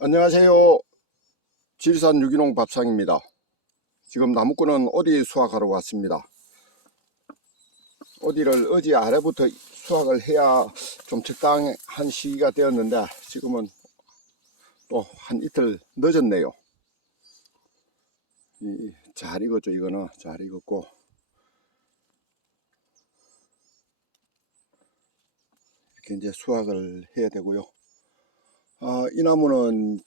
안녕하세요. 지리산 유기농 밥상입니다. 지금 나무꾼은 어디 수확하러 왔습니다. 어디를 어제 아래부터 수확을 해야 좀 적당한 시기가 되었는데 지금은 또 한 이틀 늦었네요. 이, 잘 익었죠, 이거는. 잘 익었고. 이렇게 이제 수확을 해야 되고요. 아, 이 나무는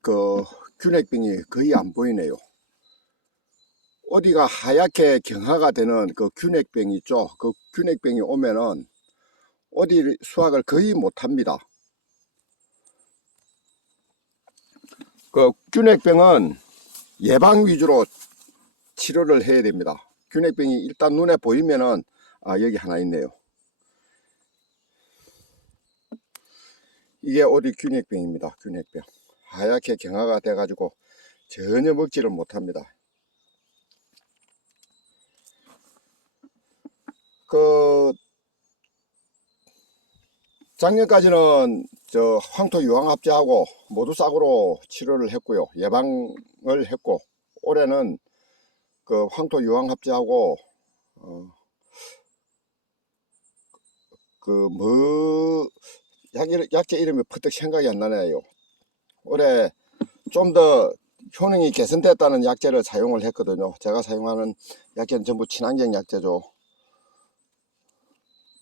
그 균핵병이 거의 안 보이네요. 어디가 하얗게 경화가 되는 그 균핵병이 있죠. 그 균핵병이 오면은 어디 수확을 거의 못 합니다. 그 균핵병은 예방 위주로 치료를 해야 됩니다. 균핵병이 일단 눈에 보이면은 아, 여기 하나 있네요. 이게 어디 균핵병입니다. 균핵병. 하얗게 경화가 돼가지고 전혀 먹지를 못합니다. 그 작년까지는 저 황토 유황합제하고 모두 싹으로 치료를 했고요. 예방을 했고 올해는 그 황토 유황합제하고 어, 그뭐 약재 이름이 퍼뜩 생각이 안 나네요. 올해 좀 더 효능이 개선됐다는 약재를 사용을 했거든요. 제가 사용하는 약재는 전부 친환경 약재죠.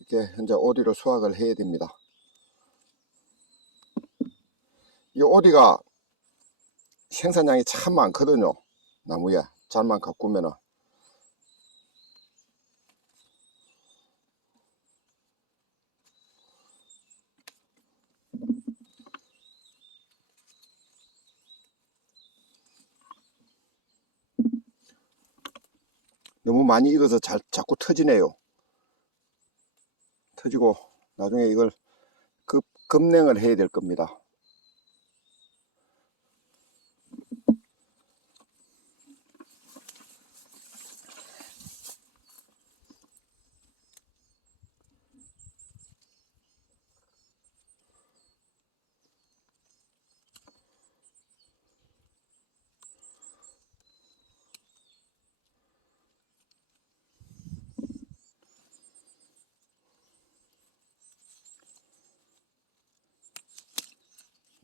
이렇게 현재 오디로 수확을 해야 됩니다. 이 오디가 생산량이 참 많거든요. 나무에 잘만 가꾸면은. 너무 많이 익어서 잘, 자꾸 터지네요. 터지고 나중에 이걸 급, 급냉을 해야 될 겁니다.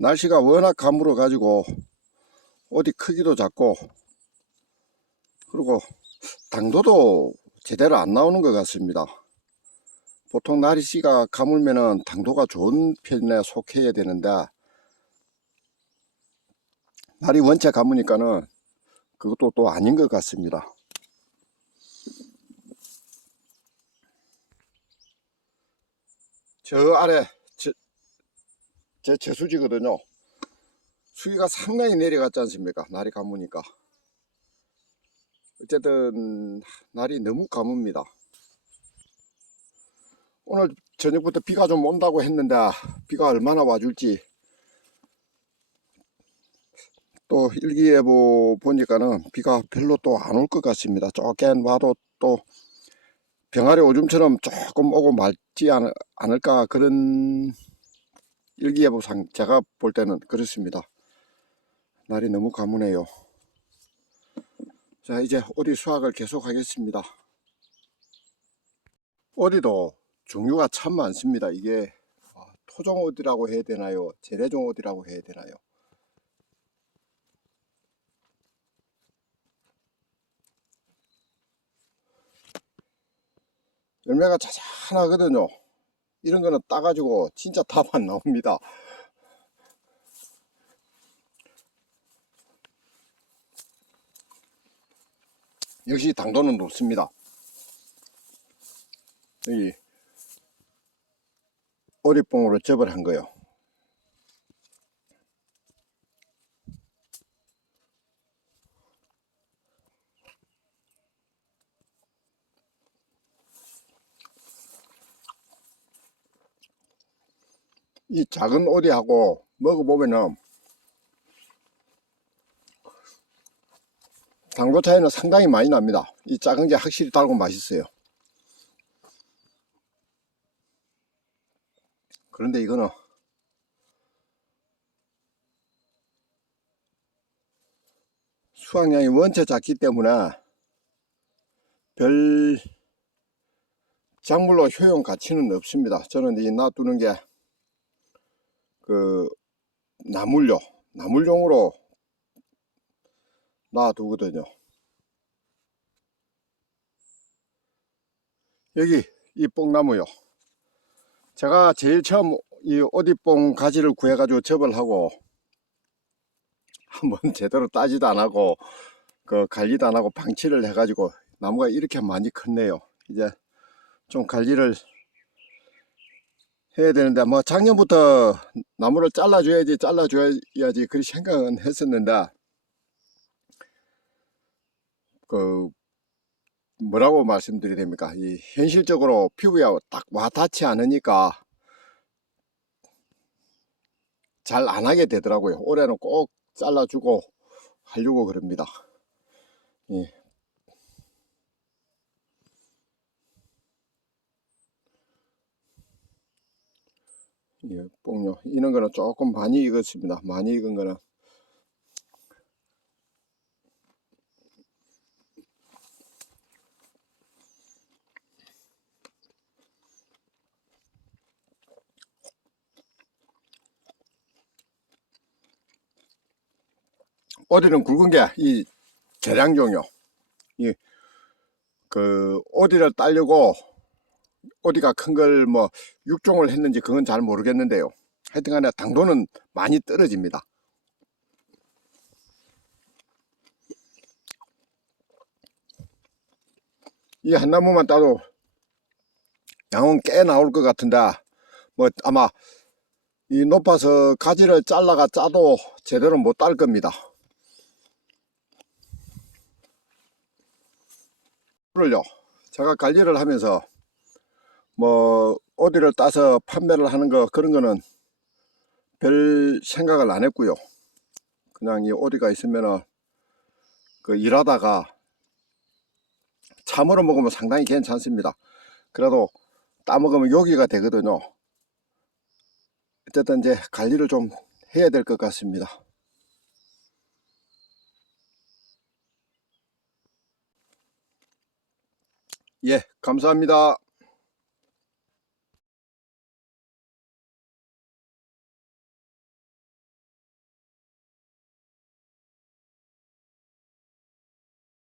날씨가 워낙 가물어 가지고 어디 크기도 작고 그리고 당도도 제대로 안 나오는 것 같습니다. 보통 날씨가 가물면은 당도가 좋은 편에 속해야 되는데 날이 원체 가무니까는 그것도 또 아닌 것 같습니다. 저 아래 저, 제 저수지거든요. 수위가 상당히 내려갔지 않습니까? 날이 가무니까. 어쨌든 날이 너무 가뭅니다. 오늘 저녁부터 비가 좀 온다고 했는데 비가 얼마나 와줄지 또 일기예보 보니까는 비가 별로 또 안 올 것 같습니다. 조금 와도 또 병아리 오줌처럼 조금 오고 말지 않, 않을까 그런 일기예보상 제가 볼 때는 그렇습니다. 날이 너무 가무네요. 자 이제 오리 수확을 계속 하겠습니다. 오리도 종류가 참 많습니다. 이게 어, 토종 오디라고 해야 되나요? 재래종 오디라고 해야 되나요? 열매가 자잘하거든요. 이런 거는 따가지고 진짜 답안 나옵니다. 역시 당도는 높습니다. 이 오리뽕으로 접을 한 거요. 이 작은 오리하고 먹어보면은 당도 차이는 상당히 많이 납니다. 이 작은 게 확실히 달고 맛있어요. 그런데 이거는 수확량이 원체 작기 때문에 별 작물로 효용 가치는 없습니다. 저는 이 놔두는 게 그 나물용, 나물용으로 놔두거든요. 여기 이 뽕나무요. 제가 제일 처음 이 오디뽕 가지를 구해가지고 접을 하고 한번 제대로 따지도 안 하고 그 관리도 안 하고 방치를 해가지고 나무가 이렇게 많이 컸네요. 이제 좀 관리를 해야 되는데 뭐 작년부터 나무를 잘라줘야지 잘라줘야지 그런 생각은 했었는데 그 뭐라고 말씀드려야 됩니까? 이 현실적으로 피부에 딱 와닿지 않으니까 잘 안 하게 되더라고요. 올해는 꼭 잘라주고 하려고 그럽니다. 예. 예, 뽕요. 이런 거는 조금 많이 익었습니다. 많이 익은 거는. 어디는 굵은 게이 계량종요. 이 그 어디를 따려고 어디가 큰 걸 뭐 육종을 했는지 그건 잘 모르겠는데요. 하여튼 간에 당도는 많이 떨어집니다. 이 한 나무만 따도 양은 꽤 나올 것 같은데 뭐 아마 이 높아서 가지를 잘라가 짜도 제대로 못 딸 겁니다. 를요 제가 관리를 하면서 뭐 어디를 따서 판매를 하는 거 그런 거는 별 생각을 안 했고요. 그냥 이 어디가 있으면은 그 일하다가 참으로 먹으면 상당히 괜찮습니다. 그래도 따먹으면 요기가 되거든요. 어쨌든 이제 관리를 좀 해야 될 것 같습니다. 예 감사합니다